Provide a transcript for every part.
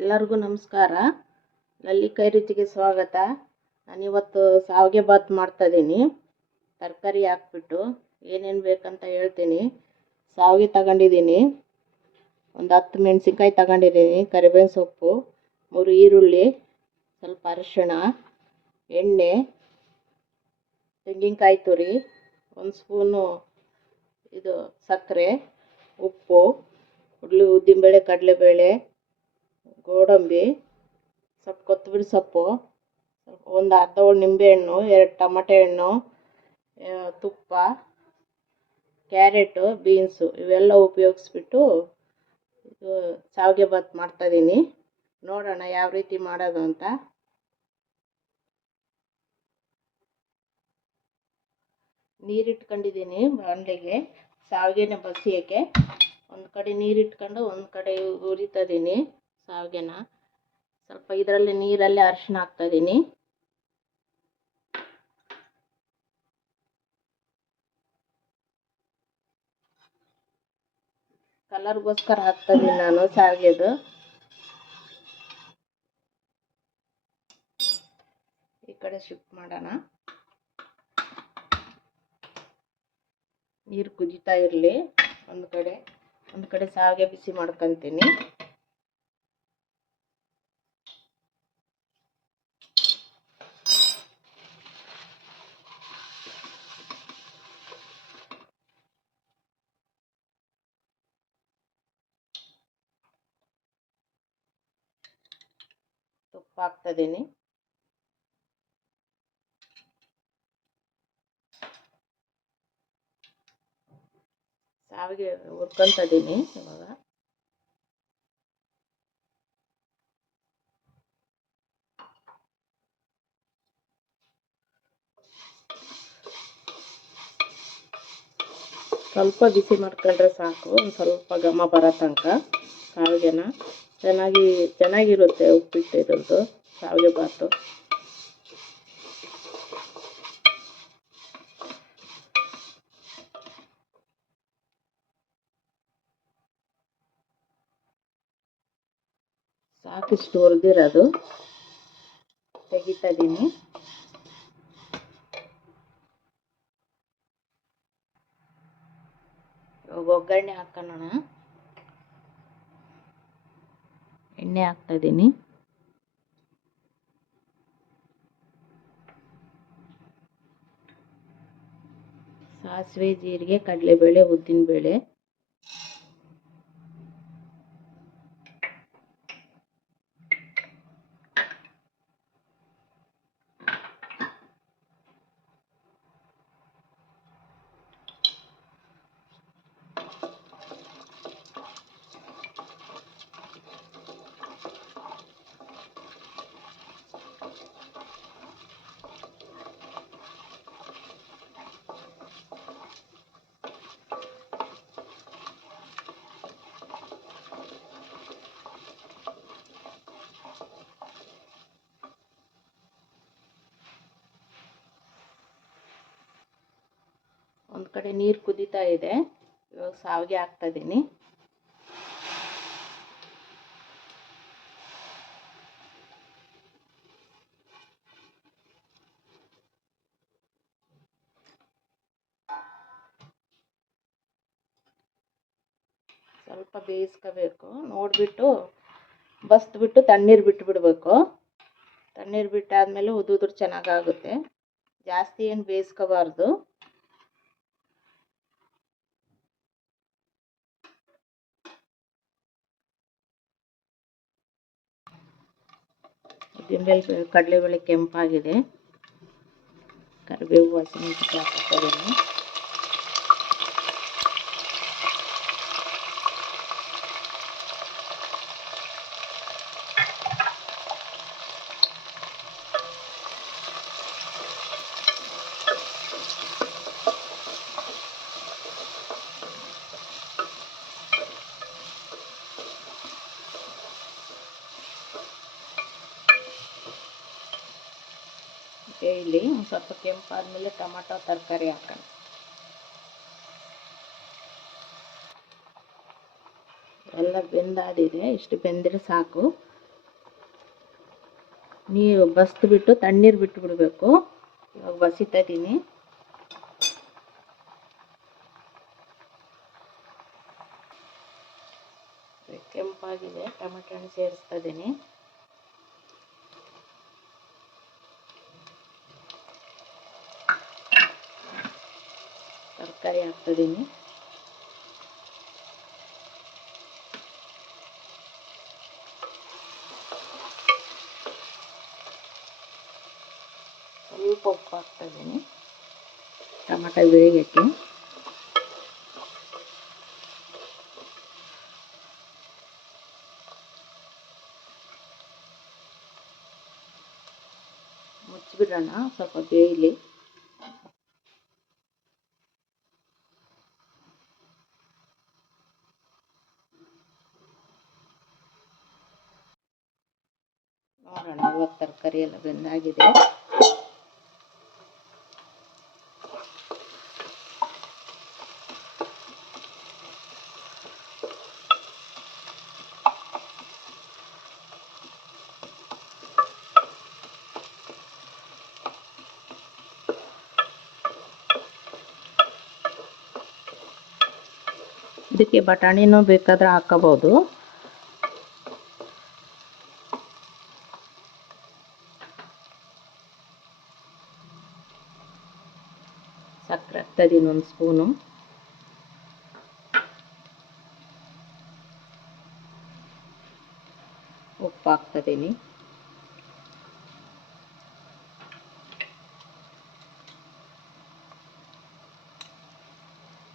ಎಲ್ಲರಿಗೂ ನಮಸ್ಕಾರ. ಲಲ್ಲಿಕಾಯಿ ರುಚಿಗೆ ಸ್ವಾಗತ. ನಾನಿವತ್ತು ಸಾವಿಗೆ ಬಾತ್ ಮಾಡ್ತಾಯಿದ್ದೀನಿ ತರಕಾರಿ ಹಾಕ್ಬಿಟ್ಟು ಏನೇನು ಬೇಕಂತ ಹೇಳ್ತೀನಿ. ಶಾವಿಗೆ ತಗೊಂಡಿದ್ದೀನಿ ಒಂದು ಹತ್ತು ಮೆಣಸಿನ್ಕಾಯಿ ತಗೊಂಡಿದ್ದೀನಿ ಕರಿಬೇವಿನ ಸೊಪ್ಪು, ಮೂರು ಈರುಳ್ಳಿ, ಸ್ವಲ್ಪ ಅರಿಶಿಣ, ಎಣ್ಣೆ, ತೆಂಗಿನಕಾಯಿ ತುರಿ, ಒಂದು ಸ್ಪೂನು ಇದು ಸಕ್ಕರೆ, ಉಪ್ಪು ಉಳ್ಳಿ ಉದ್ದಿನಬೇಳೆ, ಕಡಲೆಬೇಳೆ ಗೋಡಂಬಿ, ಸ್ವಲ್ಪ ಕೊತ್ತಂಬರಿ ಸೊಪ್ಪು, ಒಂದು ಅರ್ಧ ನಿಂಬೆ ನಿಂಬೆಹಣ್ಣು, ಎರಡು ಟಮಟೆ ಹಣ್ಣು ತುಪ್ಪ, ಕ್ಯಾರೆಟು, ಬೀನ್ಸು ಇವೆಲ್ಲ ಉಪಯೋಗಿಸ್ಬಿಟ್ಟು, ಇದು ಶಾವ್ಗೆ ಬಾತ್ ಮಾಡ್ತಾಯಿದ್ದೀನಿ ನೋಡೋಣ ಯಾವ ರೀತಿ ಮಾಡೋದು ಅಂತ. ನೀರಿಟ್ಕೊಂಡಿದ್ದೀನಿ ಬಾಂಡ್ಲೆಗೆ ಬಾಣಲೆಗೆ ಶಾವ್ಗೆನ ಬಸಿಯೋಕ್ಕೆ ಒಂದು ಕಡೆ ನೀರಿಟ್ಕೊಂಡು, ಒಂದು ಕಡೆ ಉರಿತಾ ಇದ್ದೀನಿ ಶಾವ್ಗೆನ ಸ್ವಲ್ಪ ಇದರಲ್ಲಿ ನೀರಲ್ಲಿ ಅರಿಶಿನ ಹಾಕ್ತಾ ಇದ್ದೀನಿ ಕಲರ್ಗೋಸ್ಕರ ಹಾಕ್ತಾ ಇದ್ದೀನಿ ನಾನು ಶಾವಿಗೆದು ಈ ಕಡೆ ಶಿಫ್ಟ್ ಮಾಡೋಣ. ನೀರು ಕುದಿತಾ ಇರಲಿ. ಒಂದು ಕಡೆ ಒಂದು ಕಡೆ ಶಾವಿಗೆ ಬಿಸಿ ಮಾಡ್ಕೊತೀನಿ. ತುಪ್ಪ ಹಾಕ್ತಿದ್ದೀನಿ ಸಾವಿಗೆ ಹುರ್ಕೊಂತ ಇವಾಗ. ಸ್ವಲ್ಪ ಬಿಸಿ ಮಾಡ್ಕೊಂಡ್ರೆ ಸಾಕು, ಒಂದು ಸ್ವಲ್ಪ ಘಮ ಬರೋ ತನಕ ಶಾವಿಗೆನ ಚೆನ್ನಾಗಿ ಚೆನ್ನಾಗಿರುತ್ತೆ ಉಪ್ಪಿಟ್ಟು ಇರೋದು ಶಾವಿಗೆ ಬಾತು. ಸಾಕಿಷ್ಟು ಹುರಿದಿರೋದು ತೆಗಿತಾ ಇದ್ದೀನಿ ಒಗ್ಗರಣೆ ಹಾಕೋಣ ಎಣ್ಣೆ ಹಾಕ್ತಾ ಇದೀನಿ ಸಾಸಿವೆ ಜೀರಿಗೆ ಕಡಲೆಬೇಳೆ ಉದ್ದಿನಬೇಳೆ. ಒಂದು ಕಡೆ ನೀರು ಕುದೀತಾ ಇದೆ. ಇವಾಗ ಸಾವಿಗೆ ಹಾಕ್ತಾ ಇದ್ದೀನಿ ಸ್ವಲ್ಪ ಬೇಯಿಸ್ಕೋಬೇಕು. ನೋಡಿಬಿಟ್ಟು ಬಸ್ದ್ಬಿಟ್ಟು ತಣ್ಣೀರು ಬಿಟ್ಟು ಬಿಡಬೇಕು ತಣ್ಣೀರು ಬಿಟ್ಟಾದ್ಮೇಲೆ ಉದುದ್ರು ಚೆನ್ನಾಗಾಗುತ್ತೆ. ಜಾಸ್ತಿ ಏನು ಬೇಯಿಸ್ಕೋಬಾರ್ದು. ಉದ್ದಿನಬೇಳೆ ಕಡಲೆಬೇಳೆ ಕೆಂಪಾಗಿದೆ. ಕರಿಬೇವು ಹಸಿಮೆಣಸಿನ್ಕಾಯಿ ಹಾಕ್ತಿದ್ದೀನಿ ಇಲ್ಲಿ ಒಂದು ಸ್ವಲ್ಪ ಕೆಂಪಾದ್ಮೇಲೆ ಟೊಮಾಟೊ ತರಕಾರಿ ಹಾಕೋಣ. ಎಲ್ಲ ಬೆಂದಾದಿದೆ ಇಷ್ಟು ಬೆಂದರೆ ಸಾಕು. ನೀರು ಬಸ್ದು ಬಿಟ್ಟು ತಣ್ಣೀರು ಬಿಟ್ಟು ಬಿಡಬೇಕು ಇವಾಗ ಬಸಿತಾ ಇದ್ದೀನಿ ಕೆಂಪಾಗಿದೆ ಟೊಮೆಟೊ ಹಣ್ಣು ಸೇರಿಸ್ತಾ ಇದ್ದೀನಿ ತರಕಾರಿ ಹಾಕ್ತಿದ್ದೀನಿ ಸ್ವಲ್ಪ ಉಪ್ಪು ಹಾಕ್ತಾ ಇದ್ದೀನಿ ಟೊಮೆಟೊ ಬೇಗಕ್ಕೆ ಮುಚ್ಚಿಬಿಡೋಣ ಸ್ವಲ್ಪ ಬೇಯಲಿ ನೋಡೋಣ ಇವಾಗ ತರಕಾರಿ ಎಲ್ಲ ಬೆಂದಾಗಿದೆ. ಇದಕ್ಕೆ ಬಟಾಣಿನೂ ಬೇಕಾದ್ರೆ ಹಾಕೋಬೋದು ಸಕ್ಕರೆ ಹಾಕ್ತಾಯಿದ್ದೀನಿ ಒಂದು ಸ್ಪೂನು ಉಪ್ಪು ಹಾಕ್ತಾಯಿದ್ದೀನಿ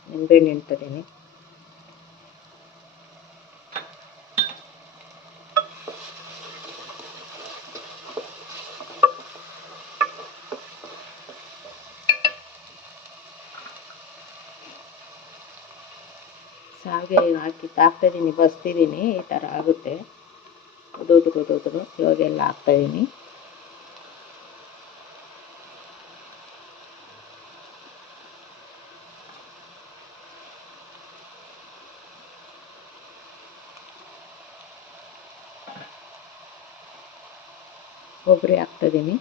ನಿಂಬೆಹಣ್ಣು ಹಿಂಡ್ತಾಯಿದ್ದೀನಿ ಶಾವಿಗೆ ಹಾಕಿ ಹಾಕ್ತಾಯಿದ್ದೀನಿ ಬಸ್ತಿದ್ದೀನಿ ಈ ಥರ ಆಗುತ್ತೆ. ಉದುದ್ರು ಇವಾಗ ಇವಾಗೆಲ್ಲ ಹಾಕ್ತಾಯಿದ್ದೀನಿ. ಕೊಬ್ಬರಿ ಹಾಕ್ತಾಯಿದ್ದೀನಿ.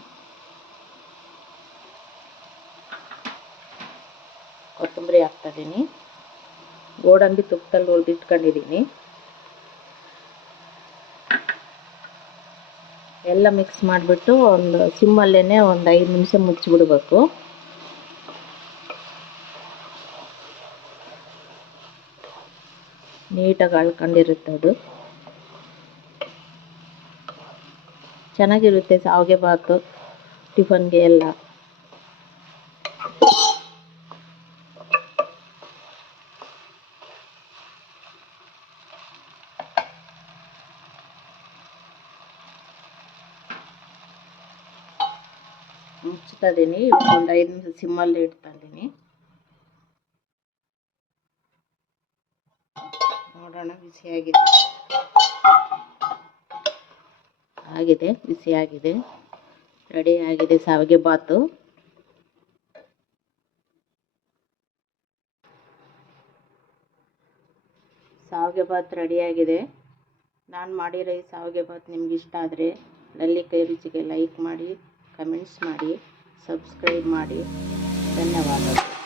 ಕೊತ್ತಂಬರಿ ಹಾಕ್ತಾಯಿದ್ದೀನಿ. ಗೋಡಂಬಿ ತುಪ್ಪದಲ್ಲಿ ಹುರಿದಿಟ್ಕೊಂಡಿದ್ದೀನಿ ಎಲ್ಲ ಮಿಕ್ಸ್ ಮಾಡಿಬಿಟ್ಟು ಒಂದು ಸಿಮ್ಮಲ್ಲೇ ಒಂದು ಐದು ನಿಮಿಷ ಮುಚ್ಚಿಬಿಡ್ಬೇಕು. ನೀಟಾಗಿ ಅಳ್ಕೊಂಡಿರುತ್ತೆ ಅದು. ಚೆನ್ನಾಗಿರುತ್ತೆ ಶಾವಿಗೆ ಬಾತು ಟಿಫನ್ಗೆ ಎಲ್ಲ. ಇದ್ದೀನಿ ಒಂದು ಐದು ನಿಮಿಷ ಸಿಮ್ಮಲ್ಲಿ ಇಡ್ತಾ ನೋಡೋಣ ಬಿಸಿಯಾಗಿದೆ ಆಗಿದೆ. ಬಿಸಿಯಾಗಿದೆ ರೆಡಿ ಆಗಿದೆ ಸಾವಿಗೆ ಬಾತು. ಸಾವಿಗೆ ಬಾತ್ ರೆಡಿಯಾಗಿದೆ ನಾನು ಮಾಡಿರೋ ಈ ಸಾವಿಗೆ ಬಾತ್ ನಿಮ್ಗೆ ಇಷ್ಟ ಆದರೆ, ನಲ್ಲಿ ಕೈ ರುಚಿಗೆ ಲೈಕ್ ಮಾಡಿ. ಕಮೆಂಟ್ಸ್ ಮಾಡಿ ಸಬ್ಸ್ಕ್ರೈಬ್ ಮಾಡಿ. ಧನ್ಯವಾದಗಳು.